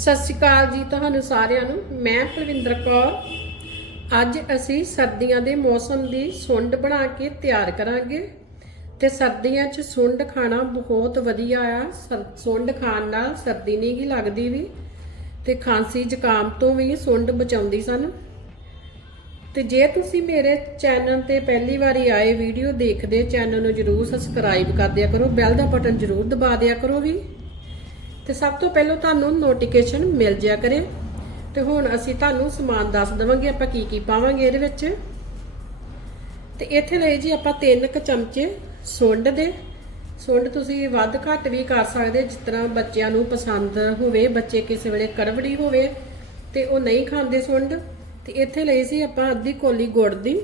ਸਤਿ ਸ਼੍ਰੀ ਅਕਾਲ ਜੀ ਤੁਹਾਨੂੰ ਸਾਰਿਆਂ ਨੂੰ। ਮੈਂ ਪਰਵਿੰਦਰ ਕੌਰ। ਅੱਜ ਅਸੀਂ ਸਰਦੀਆਂ ਦੇ ਮੌਸਮ ਦੀ ਸੁੰਡ ਬਣਾ ਕੇ ਤਿਆਰ ਕਰਾਂਗੇ ਤੇ ਸਰਦੀਆਂ 'ਚ ਸੁੰਡ ਖਾਣਾ ਬਹੁਤ ਵਧੀਆ ਆ। ਸਰ- ਸੁੰਡ ਖਾਣ ਨਾਲ ਸਰਦੀ ਨਹੀਂ ਗੀ ਲੱਗਦੀ ਵੀ ਤੇ ਖਾਂਸੀ ਜ਼ੁਕਾਮ ਤੋਂ ਵੀ ਸੁੰਡ ਬਚਾਉਂਦੀ ਸਨ। ਤੇ ਜੇ ਤੁਸੀਂ ਮੇਰੇ ਚੈਨਲ ਤੇ ਪਹਿਲੀ ਵਾਰੀ ਆਏ ਵੀਡੀਓ ਦੇਖਦੇ, ਚੈਨਲ ਨੂੰ ਜਰੂਰ ਸਬਸਕ੍ਰਾਈਬ ਕਰ ਦਿਆ ਕਰੋ। ਬੈਲ ਦਾ ਬਟਨ ਜਰੂਰ ਦਬਾ ਦਿਆ ਕਰੋ ਵੀ। ਤੇ ਸਭ ਤੋਂ ਪਹਿਲਾਂ ਤੁਹਾਨੂੰ ਨੋਟੀਫਿਕੇਸ਼ਨ ਮਿਲ ਜਾਇਆ ਕਰੇ। ਤੇ ਹੁਣ ਅਸੀਂ ਤੁਹਾਨੂੰ ਸਮਾਨ ਦੱਸ ਦਵਾਂਗੇ, ਆਪਾਂ ਕੀ ਕੀ ਪਾਵਾਂਗੇ ਇਹਦੇ ਵਿੱਚ। ਤੇ ਇੱਥੇ ਲਈ ਜੀ ਆਪਾਂ ਤਿੰਨ ਕੁ ਚਮਚੇ ਸੁੰਡ ਦੇ। ਸੁੰਡ ਤੁਸੀਂ ਵੱਧ ਘੱਟ ਵੀ ਕਰ ਸਕਦੇ, ਜਿਸ ਤਰ੍ਹਾਂ ਬੱਚਿਆਂ ਨੂੰ ਪਸੰਦ ਹੋਵੇ, ਬੱਚੇ ਕਿਸੇ ਵੇਲੇ ਕੜਵੜੀ ਹੋਵੇ ਤੇ ਉਹ ਨਹੀਂ ਖਾਂਦੇ ਸੁੰਡ। ਤੇ ਇੱਥੇ ਲਈ ਸੀ ਆਪਾਂ ਅੱਧੀ ਕੋਲੀ ਗੁੜ ਦੀ।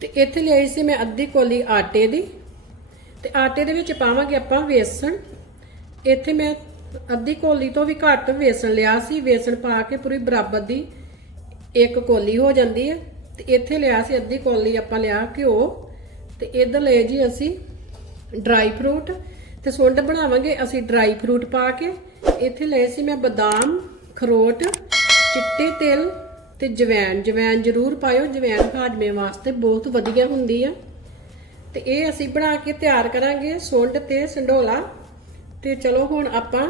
ਤੇ ਇੱਥੇ ਲਈ ਸੀ ਮੈਂ ਅੱਧੀ ਕੋਲੀ ਆਟੇ ਦੀ। ਤੇ ਆਟੇ ਦੇ ਵਿੱਚ ਪਾਵਾਂਗੇ ਆਪਾਂ ਵੇਸਣ। ਇੱਥੇ ਮੈਂ ਅੱਧੀ ਕੋਲੀ ਤੋਂ ਵੀ ਘੱਟ ਵੇਸਣ ਲਿਆ ਸੀ। ਵੇਸਣ ਪਾ ਕੇ ਪੂਰੀ ਬਰਾਬਰ ਦੀ ਇੱਕ ਕੋਲੀ ਹੋ ਜਾਂਦੀ ਹੈ। ਤੇ ਇੱਥੇ ਲਿਆ ਸੀ ਅੱਧੀ ਕੋਲੀ ਆਪਾਂ ਲਿਆ ਘਿਓ। ਤੇ ਇਧਰ ਲਏ ਜੀ ਅਸੀਂ ਡਰਾਈ ਫਰੂਟ। ਤੇ ਸੁੰਡ ਬਣਾਵਾਂਗੇ ਅਸੀਂ ਡਰਾਈ ਫਰੂਟ ਪਾ ਕੇ। ਇੱਥੇ ਲਏ ਸੀ ਮੈਂ ਬਦਾਮ, ਖਰੋਟ, ਚਿੱਟੇ ਤਿਲ ਤੇ ਜਵੈਣ। ਜਵੈਣ ਜ਼ਰੂਰ ਪਾਇਓ। ਜਵੈਣ ਹਾਜਮੇ ਵਾਸਤੇ ਬਹੁਤ ਵਧੀਆ ਹੁੰਦੀ ਆ। ਤੇ ਇਹ ਅਸੀਂ ਬਣਾ ਕੇ ਤਿਆਰ ਕਰਾਂਗੇ ਸੁੰਡ ਤੇ ਸੰਡੋਲਾ। ਤੇ ਚਲੋ ਹੁਣ ਆਪਾਂ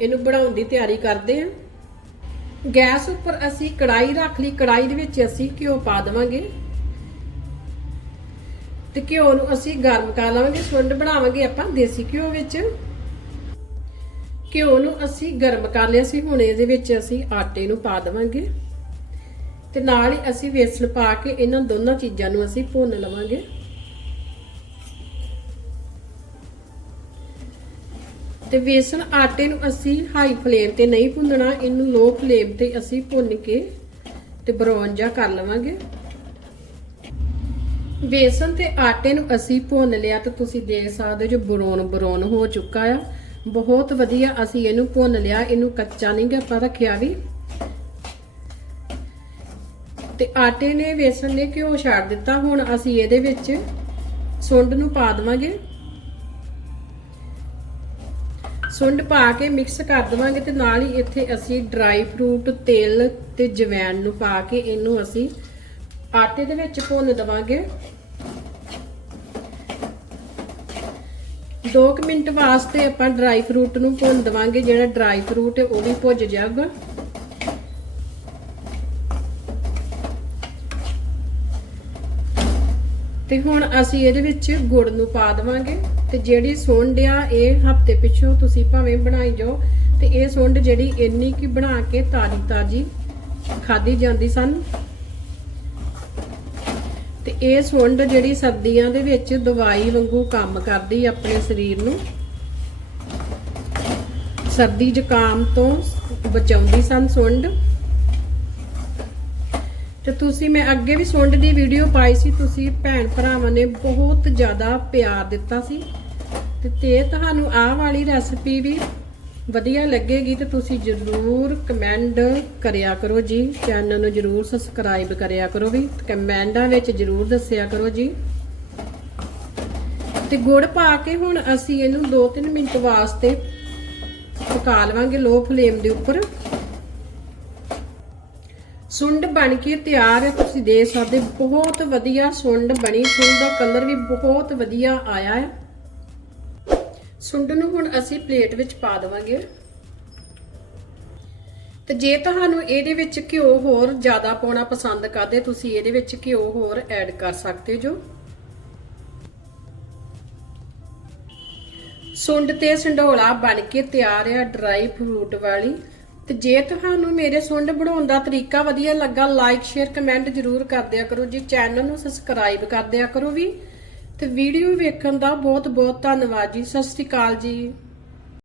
ਇਹਨੂੰ ਬਣਾਉਣ ਦੀ ਤਿਆਰੀ ਕਰਦੇ ਹਾਂ। ਗੈਸ ਉੱਪਰ ਅਸੀਂ ਕੜਾਈ ਰੱਖ ਲਈ। ਕੜਾਈ ਦੇ ਵਿੱਚ ਅਸੀਂ ਘਿਓ ਪਾ ਦੇਵਾਂਗੇ। ਤੇ ਘਿਓ ਨੂੰ ਅਸੀਂ ਗਰਮ ਕਰ ਲਵਾਂਗੇ। ਸੁੰਡ ਬਣਾਵਾਂਗੇ ਆਪਾਂ ਦੇਸੀ ਘਿਓ ਵਿੱਚ। ਘਿਓ ਨੂੰ ਅਸੀਂ ਗਰਮ ਕਰ ਲਿਆ ਸੀ। ਹੁਣ ਇਹਦੇ ਵਿੱਚ ਅਸੀਂ ਆਟੇ ਨੂੰ ਪਾ ਦੇਵਾਂਗੇ। ਤੇ ਨਾਲ ਹੀ ਅਸੀਂ ਵੇਸਣ ਪਾ ਕੇ ਇਹਨਾਂ ਦੋਨਾਂ ਚੀਜ਼ਾਂ ਨੂੰ ਅਸੀਂ ਭੁੰਨ ਲਵਾਂਗੇ। ਤੇ ਵੇਸਣ ਆਟੇ ਨੂੰ ਅਸੀਂ ਹਾਈ ਫਲੇਮ ਤੇ ਨਹੀਂ ਭੁੰਨਣਾ, ਇਹਨੂੰ ਲੋ ਫਲੇਮ ਤੇ ਅਸੀਂ ਭੁੰਨ ਕੇ ਤੇ ਬਰਾਊਨ ਜਿਹਾ ਕਰ ਲਵਾਂਗੇ। ਵੇਸਣ ਤੇ ਆਟੇ ਨੂੰ ਅਸੀਂ ਭੁੰਨ ਲਿਆ ਤੇ ਤੁਸੀਂ ਦੇਖ ਸਕਦੇ ਹੋ ਜੋ ਬਰਾਊਨ ਬਰਾਊਨ ਹੋ ਚੁੱਕਾ ਆ। ਬਹੁਤ ਵਧੀਆ ਅਸੀਂ ਇਹਨੂੰ ਭੁੰਨ ਲਿਆ, ਇਹਨੂੰ ਕੱਚਾ ਨਹੀਂ ਗਾ ਆਪਾਂ ਰੱਖਿਆ ਵੀ। ਤੇ ਆਟੇ ਨੇ ਵੇਸਣ ਨੇ ਘਿਓ ਛੱਡ ਦਿੱਤਾ, ਹੁਣ ਅਸੀਂ ਇਹਦੇ ਵਿੱਚ ਸੁੰਡ ਨੂੰ ਪਾ ਦੇਵਾਂਗੇ। ਸੁੰਡ ਪਾ ਕੇ ਮਿਕਸ ਕਰ ਦੇਵਾਂਗੇ ਤੇ ਨਾਲ ਹੀ ਇੱਥੇ ਅਸੀਂ ਡਰਾਈ ਫਰੂਟ, ਤੇਲ ਤੇ ਜਵੈਣ ਨੂੰ ਪਾ ਕੇ ਇਹਨੂੰ ਅਸੀਂ ਆਟੇ ਦੇ ਵਿੱਚ ਭੁੰਨ ਦੇਵਾਂਗੇ। 2 ਮਿੰਟ ਵਾਸਤੇ ਆਪਾਂ ਡਰਾਈ ਫਰੂਟ ਨੂੰ ਭੁੰਨ ਦੇਵਾਂਗੇ, ਜਿਹੜਾ ਡਰਾਈ ਫਰੂਟ ਹੈ ਉਹ ਵੀ ਭੁੱਜ ਜਾਊਗਾ। ਤੇ ਹੁਣ ਅਸੀਂ ਇਹਦੇ ਵਿੱਚ ਗੁੜ ਨੂੰ ਪਾ ਦੇਵਾਂਗੇ ਤੇ ਜਿਹੜੀ ਸੁੰਡ ਆ, ਇਹ ਹਫ਼ਤੇ ਪਿੱਛੋਂ ਤੁਸੀਂ ਭਾਵੇਂ ਬਣਾਈ ਜਾਓ ਤੇ ਇਹ ਸੁੰਡ ਜਿਹੜੀ ਇੰਨੀ ਕੀ ਬਣਾ ਕੇ ਤਾਜੀ ਤਾਜੀ ਖਾਦੀ ਜਾਂਦੀ ਸਨ। ਤੇ ਇਹ ਸੁੰਡ ਜਿਹੜੀ ਸਰਦੀਆਂ ਦੇ ਵਿੱਚ ਦਵਾਈ ਵਾਂਗੂ ਕੰਮ ਕਰਦੀ ਆਪਣੇ ਸਰੀਰ ਨੂੰ। ਸਰਦੀ ਜ਼ੁਕਾਮ ਤੋਂ ਬਚਾਉਂਦੀ ਸਨ ਸੁੰਡ। ਤੇ ਤੁਸੀਂ ਮੈਂ ਅੱਗੇ ਵੀ ਸੁੰਡ ਦੀ ਵੀਡੀਓ ਪਾਈ ਸੀ, ਤੁਸੀਂ ਭੈਣ ਭਰਾਵਾਂ ਨੇ ਬਹੁਤ ਜ਼ਿਆਦਾ ਪਿਆਰ ਦਿੱਤਾ ਸੀ। ਤੇ ਤੇ ਤੁਹਾਨੂੰ ਆਹ ਵਾਲੀ ਰੈਸਪੀ ਵੀ ਵਧੀਆ ਲੱਗੇਗੀ ਤੇ ਤੁਸੀਂ ਜਰੂਰ ਕਮੈਂਟ ਕਰਿਆ ਕਰੋ ਜੀ। ਚੈਨਲ ਨੂੰ ਜਰੂਰ ਸਬਸਕ੍ਰਾਈਬ ਕਰਿਆ ਕਰੋ ਵੀ, ਕਮੈਂਟਾਂ ਵਿੱਚ ਜਰੂਰ ਦੱਸਿਆ ਕਰੋ ਜੀ। ਤੇ ਗੁੜ ਪਾ ਕੇ ਹੁਣ ਅਸੀਂ ਇਹਨੂੰ 2-3 ਮਿੰਟ ਵਾਸਤੇ ਪਕਾ ਲਵਾਂਗੇ ਲੋ ਫਲੇਮ ਦੇ ਉੱਪਰ। ਸੁੰਡ ਬਣ ਕੇ ਤਿਆਰ ਹੈ, ਤੁਸੀਂ ਦੇ ਸਕਦੇ ਬਹੁਤ ਵਧੀਆ ਸੁੰਡ ਬਣੀ। ਸੁੰਡ ਦਾ ਕਲਰ ਵੀ ਬਹੁਤ ਵਧੀਆ ਆਇਆ ਹੈ। ਸੁੰਡ ਨੂੰ ਹੁਣ ਅਸੀਂ ਪਲੇਟ ਵਿੱਚ ਪਾ ਦੇਵਾਂਗੇ। ਤੇ ਜੇ ਤੁਹਾਨੂੰ ਇਹਦੇ ਵਿੱਚ ਘਿਓ ਹੋਰ ਜ਼ਿਆਦਾ ਪਾਉਣਾ ਪਸੰਦ ਕਰਦੇ, ਤੁਸੀਂ ਇਹਦੇ ਵਿੱਚ ਘਿਓ ਹੋਰ ਐਡ ਕਰ ਸਕਦੇ ਜੋ। ਸੁੰਡ ਤੇ ਸੰਡੋਲਾ ਬਣ ਕੇ ਤਿਆਰ ਆ ਡਰਾਈ ਫਰੂਟ ਵਾਲੀ। ਤੇ ਜੇ ਤੁਹਾਨੂੰ ਮੇਰੇ ਸੁੰਡ ਬਣਾਉਣ ਦਾ ਤਰੀਕਾ ਵਧੀਆ ਲੱਗਾ ਲਾਈਕ ਸ਼ੇਅਰ ਕਮੈਂਟ ਜਰੂਰ ਕਰ ਦਿਆ ਕਰੋ ਜੀ। ਚੈਨਲ ਨੂੰ ਸਬਸਕ੍ਰਾਈਬ ਕਰ ਦਿਆ ਕਰੋ ਵੀ। ਤੇ ਵੀਡੀਓ ਵੇਖਣ ਦਾ ਬਹੁਤ ਬਹੁਤ ਧੰਨਵਾਦ ਜੀ। ਸਤਿ ਸ਼੍ਰੀ ਅਕਾਲ ਜੀ।